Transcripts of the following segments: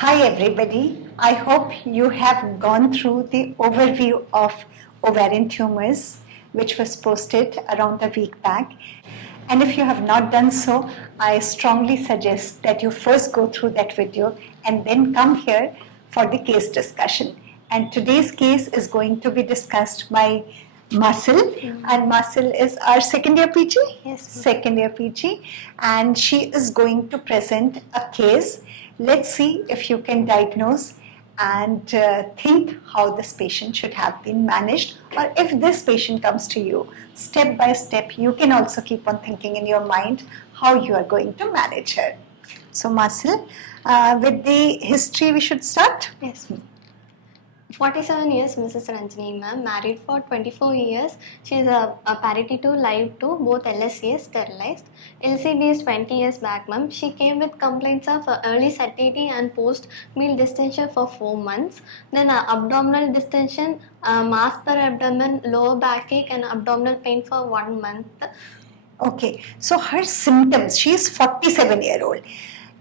Hi everybody, I hope you have gone through the overview of ovarian tumors which was posted around a week back. And if you have not done so, I strongly suggest that you first go through that video and then come here for the case discussion. And today's case is going to be discussed by Masil, and Masil is our second year PG? Yes. Second year PG, and she is going to present a case. Let's see if you can diagnose and think how this patient should have been managed, or if this patient comes to you step by step, you can also keep on thinking in your mind how you are going to manage her. So Masil, with the history we should start. Yes. 47 years, Mrs. Ranjani ma'am, married for 24 years. She is a parity to live to both LSCs sterilized. LCB is 20 years back, ma'am. She came with complaints of early satiety and post meal distension for 4 months. Then abdominal distension, mass per abdomen, lower backache, and abdominal pain for 1 month. Okay, so her symptoms, she is 47-year-old.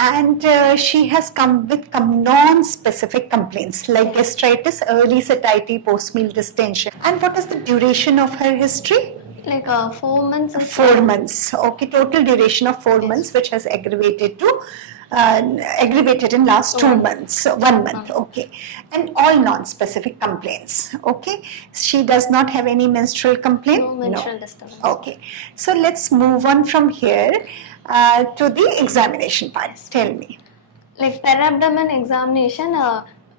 And she has come with non-specific complaints like gastritis, early satiety, post-meal distension. And what is the duration of her history? Like 4 months. 4 months. Okay, total duration of 4 months, which has aggravated in last 2 months, 1 month. Okay, and all non-specific complaints. Okay, she does not have any menstrual complaint. No menstrual disturbance. Okay, so let's move on from here to the examination part. Tell me. Like per abdomen examination,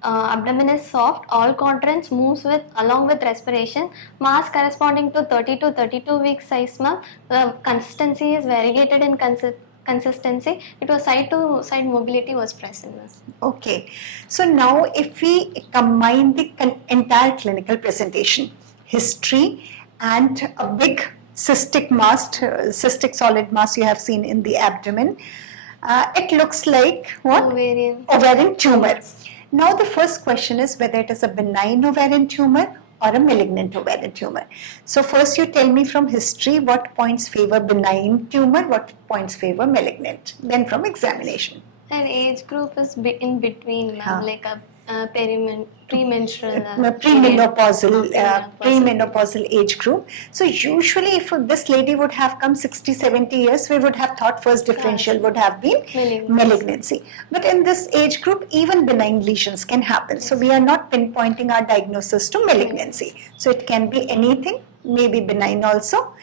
abdomen is soft, all contracts moves along with respiration, mass corresponding to 30 to 32 week size, ma'am. The consistency is variegated in consistency. It was side to side mobility was present, ma'am. Okay, so now if we combine the entire clinical presentation, history and a big cystic mass, cystic solid mass you have seen in the abdomen, it looks like what? Ovarian tumor. Now the first question is whether it is a benign ovarian tumor or a malignant ovarian tumor. So first you tell me from history what points favor benign tumor, what points favor malignant, then from examination. Her age group is in between, ma'am, like a premenopausal age group. So usually if this lady would have come 60-70 years, we would have thought first differential would have been malignancy. But in this age group, even benign lesions can happen. So we are not pinpointing our diagnosis to malignancy. So it can be anything, maybe benign also.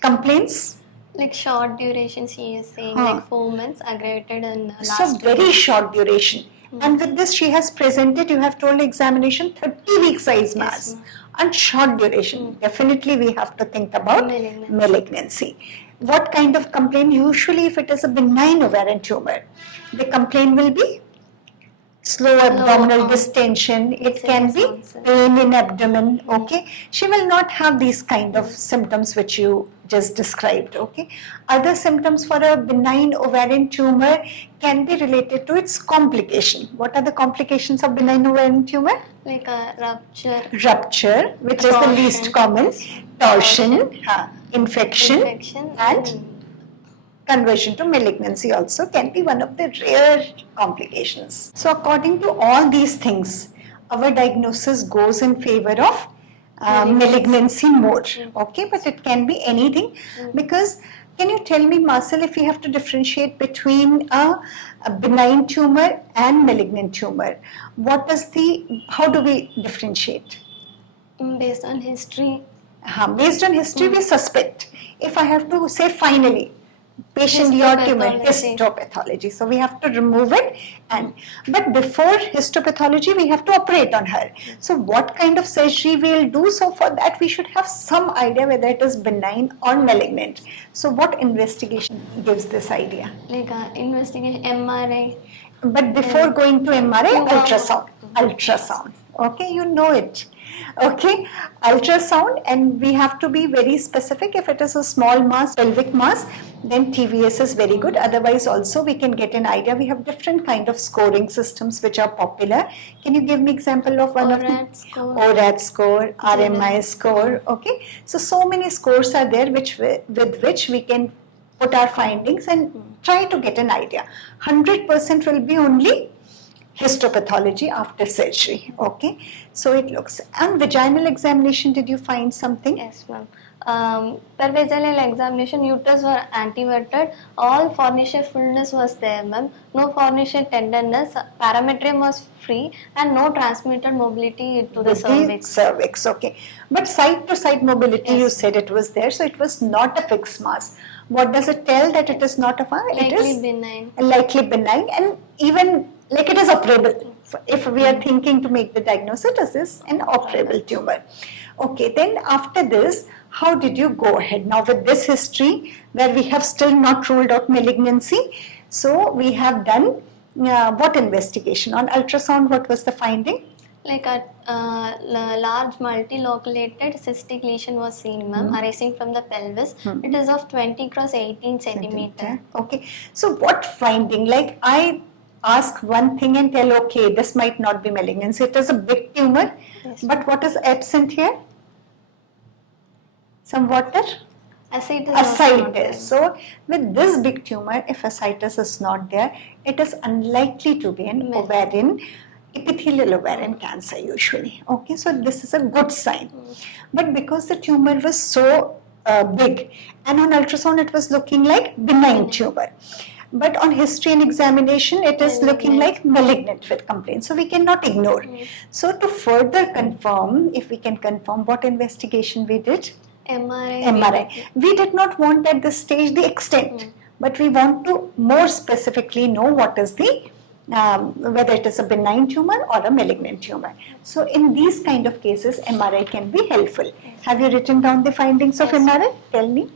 Complaints? Like short duration, she is saying, like 4 months, aggravated in last. So very short duration. And with this, she has presented, you have told examination, 30 week size mass and short duration. Definitely we have to think about malignancy. What kind of complaint? Usually if it is a benign ovarian tumor, the complaint will be slow abdominal distension, it can be pain in abdomen, okay. She will not have these kind of symptoms which you just described, okay. Other symptoms for a benign ovarian tumor can be related to its complication. What are the complications of benign ovarian tumor? Like a rupture. Rupture, which is the least common, torsion, infection and conversion to malignancy also can be one of the rare complications. So according to all these things, our diagnosis goes in favor of malignancy more, okay, but it can be anything. Because can you tell me, Masil, if we have to differentiate between a benign tumor and malignant tumor, how do we differentiate? Based on history. Based on history we suspect. If I have to say finally, patient your tumor, histopathology. So we have to remove it, but before histopathology we have to operate on her. So what kind of surgery we will do? So for that we should have some idea whether it is benign or malignant. So what investigation gives this idea? Like investigation, MRI. But before going to MRI, ultrasound. Okay, you know it. Okay, ultrasound, and we have to be very specific. If it is a small mass, pelvic mass, then TVS is very good. Otherwise also we can get an idea. We have different kind of scoring systems which are popular. Can you give me example of one of them? ORAD score, RMI score. Okay, so many scores are there with which we can put our findings and try to get an idea. 100% will be only histopathology after surgery. Okay, so it looks. And vaginal examination, did you find something? Yes, ma'am. Per vaginal examination, uterus were anteverted. All fornicia fullness was there, ma'am. No fornicia tenderness. Parametrium was free, and no transmitted mobility to the With cervix. cervix, okay. But side to side mobility, Yes. you said it was there, so it was not a fixed mass. What does it tell that it is not a mass? It Likely is benign. likely benign, and even like it is operable. If we are thinking to make the diagnosis, this is an operable tumor. Okay, then after this, how did you go ahead? Now with this history, where we have still not ruled out malignancy, so we have done what investigation? On ultrasound, what was the finding? Like a large multiloculated cystic lesion was seen, ma'am, arising from the pelvis. It is of 20 cross 18 centimeter. Okay, so what finding? Like I ask one thing and tell, okay, this might not be malignancy. It is a big tumor, Yes. but what is absent here? Some water? Ascites. Ascites. So with this big tumor, if ascites is not there, it is unlikely to be an ovarian, epithelial ovarian cancer usually. Okay, so this is a good sign. But because the tumor was so big, and on ultrasound it was looking like benign tumor. But on history and examination, it is looking like malignant with complaints. So we cannot ignore. So to further confirm, if we can confirm what investigation we did, MRI. We did not want at this stage the extent, but we want to more specifically know what is the whether it is a benign tumor or a malignant tumor. So in these kind of cases, MRI can be helpful. Have you written down the findings of MRI? Tell me.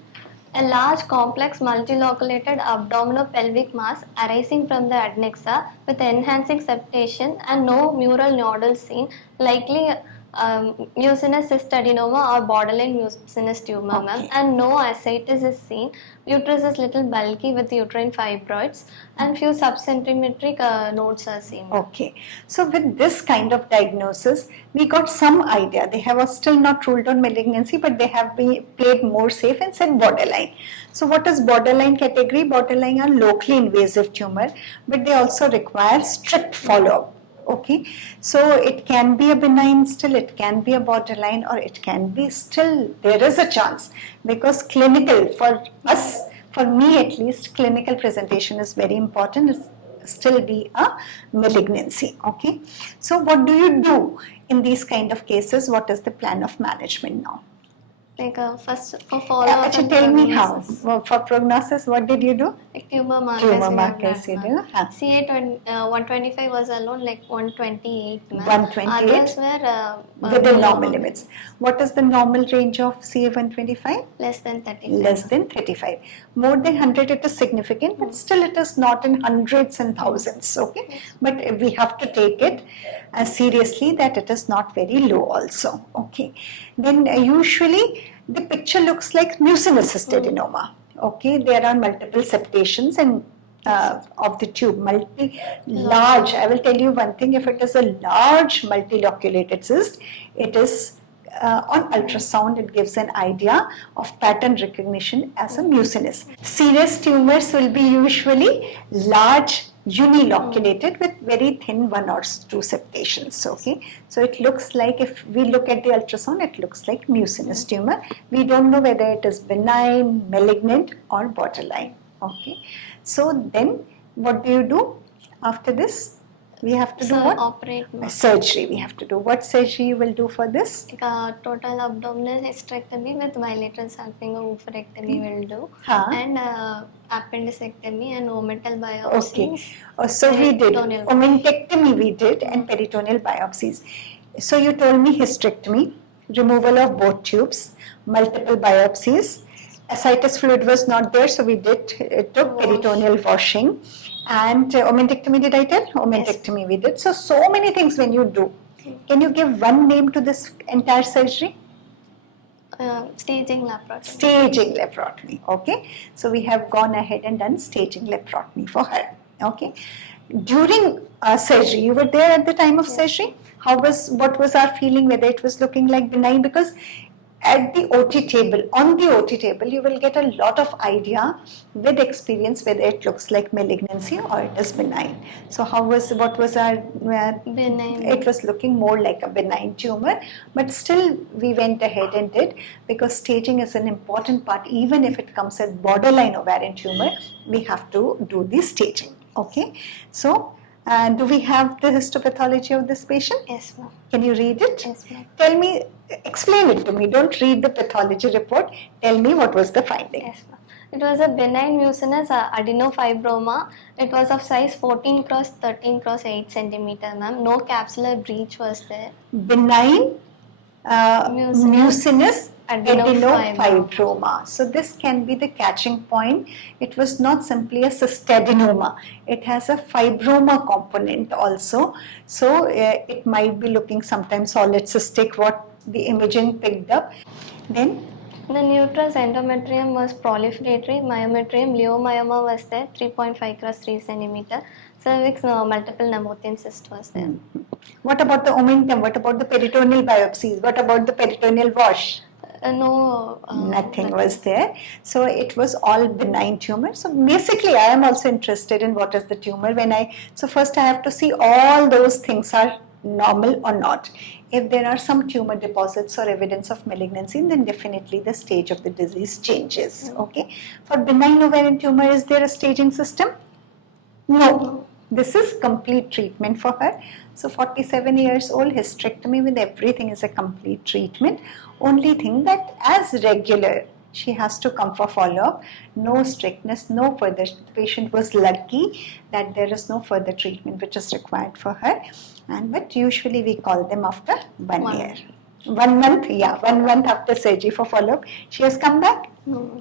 A large complex multiloculated abdominopelvic mass arising from the adnexa with enhancing septation and no mural nodules seen, likely mucinous cystadenoma or borderline mucinous tumor, ma'am, and no ascites is seen. Uterus is little bulky with uterine fibroids and few subcentimetric nodes are seen. Okay, so with this kind of diagnosis, we got some idea. They have still not ruled on malignancy, but they have been played more safe and said borderline. So what is borderline category? Borderline are locally invasive tumor, but they also require strict follow-up. Okay, so it can be a benign still, it can be a borderline, or it can be still, there is a chance, because clinical, for us, for me at least, clinical presentation is very important, it's still be a malignancy. Okay, so what do you do in these kind of cases? What is the plan of management now? Like first for follow-up. Tell me how. Well, for prognosis, what did you do? Like tumor markers. Tumor markers you do. CA 125 was alone like 128. 128. Others were within normal limits. What is the normal range of CA 125? Less than 35. Less than 35. More than 100 it is significant, but still it is not in hundreds and thousands. Okay, but we have to take it seriously that it is not very low also. Okay, then usually the picture looks like mucinous cystadenoma. Okay, there are multiple septations and of the tube, large. I will tell you one thing, if it is a large multiloculated cyst, it is on ultrasound, it gives an idea of pattern recognition as a mucinous. Serous tumors will be usually large, uniloculated with very thin 1 or 2 septations. Okay, so it looks like, if we look at the ultrasound, it looks like mucinous tumor. We don't know whether it is benign, malignant, or borderline. Okay, so then what do you do after this? We have to do what? Operate. Surgery. We have to do what surgery you will do for this? Like total abdominal hysterectomy with bilateral salpingo-oophorectomy will do, and appendicectomy and omental biopsies. Okay. So we did omentectomy, we did, and peritoneal biopsies. So you told me hysterectomy, removal of both tubes, multiple biopsies. Ascites fluid was not there, so we took peritoneal washing. And omentectomy, did I tell? Omentectomy we did. So many things when you do. Can you give one name to this entire surgery? Staging laparotomy. Staging laparotomy. Okay. So we have gone ahead and done staging laparotomy for her. Okay. During surgery, you were there at the time of surgery. What was our feeling? Whether it was looking like benign? Because at the OT table, on the OT table, you will get a lot of idea with experience whether it looks like malignancy or it is benign. So what was our, Benign. it was looking more like a benign tumor, but still we went ahead and did, because staging is an important part. Even if it comes at borderline ovarian tumor, we have to do the staging. Okay, so do we have the histopathology of this patient? Yes, ma'am. Can you read it? Yes, ma'am. Tell me, explain it to me. Don't read the pathology report. Tell me what was the finding. Yes, ma'am. It was a benign mucinous adenofibroma. It was of size 14 cross 13 cross 8 centimeter, ma'am. No capsular breach was there. Benign mucinous adenofibroma. adenofibroma. So this can be the catching point. It was not simply a cystadenoma. It has a fibroma component also. So it might be looking sometimes solid cystic, what the imaging picked up. Then the uterus endometrium was proliferatory. Myometrium, leiomyoma was there, 3.5 cross 3 centimeter. Cervix, multiple Nemothean cyst was there. What about the omentum? What about the peritoneal biopsies? What about the peritoneal wash? No. Nothing was there. So it was all benign tumor. So basically I am also interested in what is the tumor. So first I have to see all those things are normal or not. If there are some tumor deposits or evidence of malignancy, then definitely the stage of the disease changes. Okay. For benign ovarian tumor, is there a staging system? No. This is complete treatment for her. So 47 years old, hysterectomy with everything is a complete treatment. Only thing that as regular, she has to come for follow-up. No strictness, no further. The patient was lucky that there is no further treatment which is required for her. But usually we call them after 1 year. 1 month, yeah, 1 month after surgery for follow-up. She has come back? No.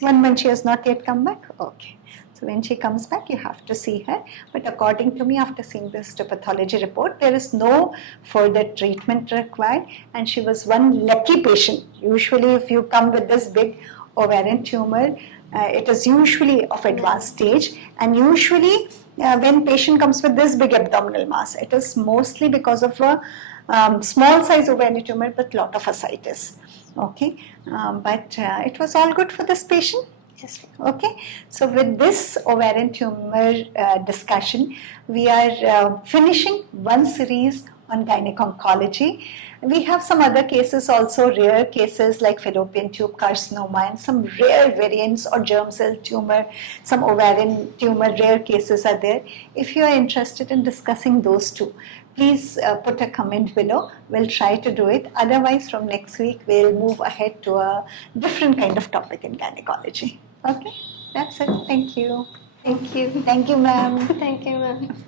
1 month she has not yet come back? Okay. So when she comes back, you have to see her. But according to me, after seeing the histopathology report, there is no further treatment required. And she was one lucky patient. Usually, if you come with this big ovarian tumor, it is usually of advanced stage. And usually, when patient comes with this big abdominal mass, it is mostly because of a small size ovarian tumor, but lot of ascites. Okay, but it was all good for this patient. Yes. Okay, so with this ovarian tumor discussion, we are finishing one series on gynec-oncology. We have some other cases also, rare cases like fallopian tube carcinoma and some rare variants or germ cell tumor, some ovarian tumor rare cases are there. If you are interested in discussing those two, please put a comment below. We'll try to do it. Otherwise, from next week, we'll move ahead to a different kind of topic in gynecology. Okay, that's it. Thank you. Thank you. Thank you, ma'am. Thank you, ma'am.